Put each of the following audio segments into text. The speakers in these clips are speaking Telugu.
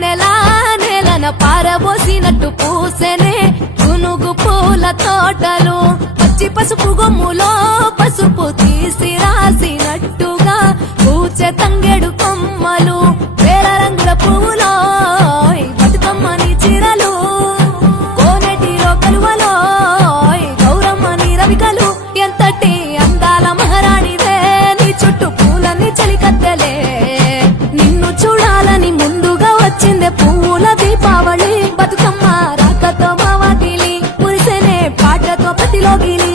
వెన్నెలా నేలన పారబోసినట్టు పూసెనే గునుగు పూల తోటలు పచ్చి పసుపు గొమ్ములో పసుపు తీసి రాసినట్టుగా పూచె తంగెడు కొమ్మలు వేల రంగుల పువ్వులో బతుకమ్మని చీరలు కోనేటిలో కలువలో గౌరమ్మని రవికలు ఎంతటి అందాల మహారాణివే నీ చుట్టూ పూలన్నీ చలికత్తెలే నిన్ను చూడాలని ముందుగా వచ్చిందే పువ్వుల దీపావళి బతుకమ్మ రాకతో మా వాకిలి మురిసెనే పాటతో ప్రతిలోగిలి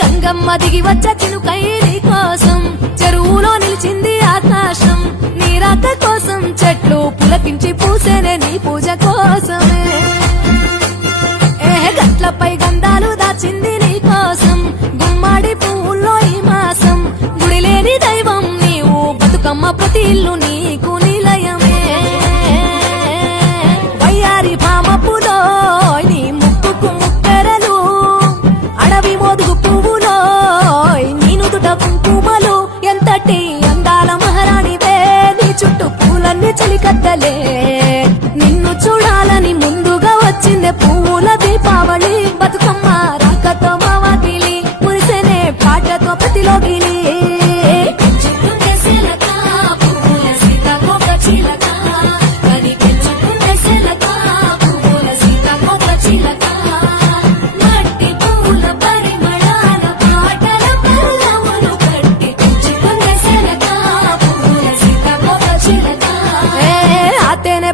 గంగమ్మ దిగి వచ్చ చినుకై నీ కోసం చెరువులో నిలిచింది ఆకాశం నీ రాక కోసం చెట్లు పులకించి పూసేనే నీ పూజ కోసమే గట్లపై గంధాలు దాచింది నీ కోసం గుమ్మాడి పువ్వుల్లో ఈ మాసం గుడిలేని దైవం నీవు బతుకమ్మ ప్రతి ఇల్లు నీకు నిలయమే వయ్యారి భామపులో నీ ముక్కుకు ముక్కెరలు అడవి మోదుగు పువ్వులో నీ నుదుట కుంకుమలు ఎంతటి అందాల మహారాణివే నీ చుట్టూ పూలన్నీ చలికత్తలే నిన్ను చూడాలని ముందుగా వచ్చిందే పువ్వుల దీపావళి బతుకమ్మ రాకతో మా వాకిలి మురిసెనే పాటతో ప్రతిలోగిలి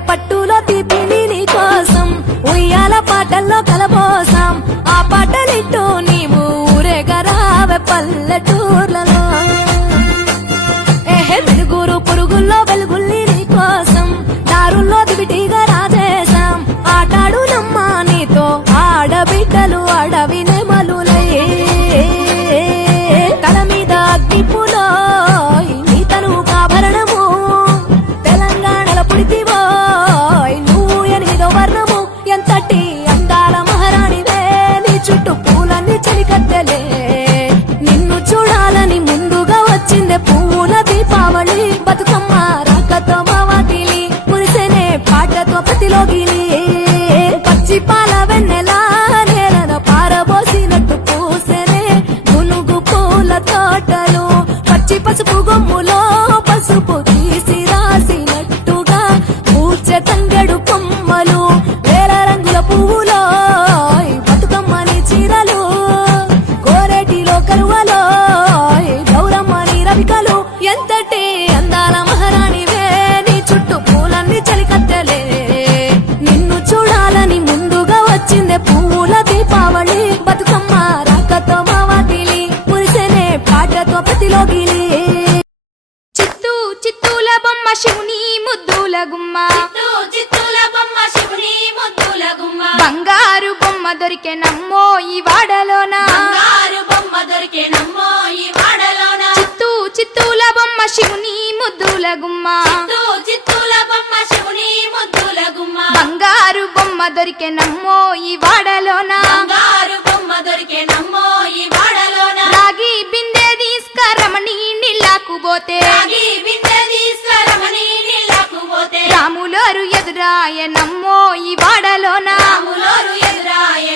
పట్టులో తీపిని నీ కోసం ఉయ్యాల పాటల్లో కలబోసాం ఆ పాటలిట్టు నీవు ఊరేగరావే పల్లెటూర్లలో వెలుగురు పురుగుల్లో వెలుగుల్ని నీ కోసం దారుల్లో దివిటిగా రాజేశాం ఆటాడు నమ్మ నీతో ఆడబిడ్డలు అడవి నెమలులై తల మీద అగ్నిపులో నీ తను ఆభరణము తెలంగాణలో పుడితివో నువ్వు ఎనిమిదో వర్ణము ఎంతటి అందాల మహారాణివే నీ చుట్టూ పూలన్నీ చలికత్తెలే నిన్ను చూడాలని ముందుగా వచ్చిందే పువ్వుల దీపావళి బతుకమ్మ రాకతో మా వాకిలి మురిసెనే పాటతో ప్రతిలోగిలి పచ్చి పాల వెన్నెలా నేలన పారబోసినట్టు పూసెనే గునుగు పూల తోటలు పచ్చి పసుపు గొమ్ములో పసుపు తీసి రాసినట్టుగా పూచె తంగెడు కొమ్మలు వేల రంగుల పువ్వులో బతుకమ్మని చీరలు కోరేటిలో కలువలో గౌరమ్మని రవికలు ఎంతటి అందాల మహారాణివే నీ చుట్టూ పూలన్నీ చలికత్తెలే నిన్ను చూడాలని ముందుగా వచ్చిందే పువ్వుల దీపావళి బతుకమ్మ రాకతో మా వాకిలి మురిసెనే పాటతో ప్రతిలోగిలి చిత్తూల బొమ్మ శివుని ముద్దుల గుమ్మ చిత్తూల బొమ్మ శివుని ముద్దుల గుమ్మ బంగారు బొమ్మ దొరికే నమ్మో ఈ వాడలోన బంగారు బొమ్మ దొరికే నమ్మో ఈ వాడలోన చిత్తూల బొమ్మ శివుని ముద్దుల గుమ్మ చిత్తూల బొమ్మ శివుని ముద్దుల గుమ్మ బంగారు బొమ్మ దొరికే నమ్మో ఈ వాడలోన బంగారు బొమ్మ దొరికే నమ్మో ఈ వాడలోన రాగి బిందె తీసుకరమణి నీళ్ళకు పోతే రాగి బిందె తీసుకరమణి నీళ్ళకు పోతే రాములోరు ఎదురాయ నమ్మో ఈ వాడలోన రాములోరు ఎదురాయ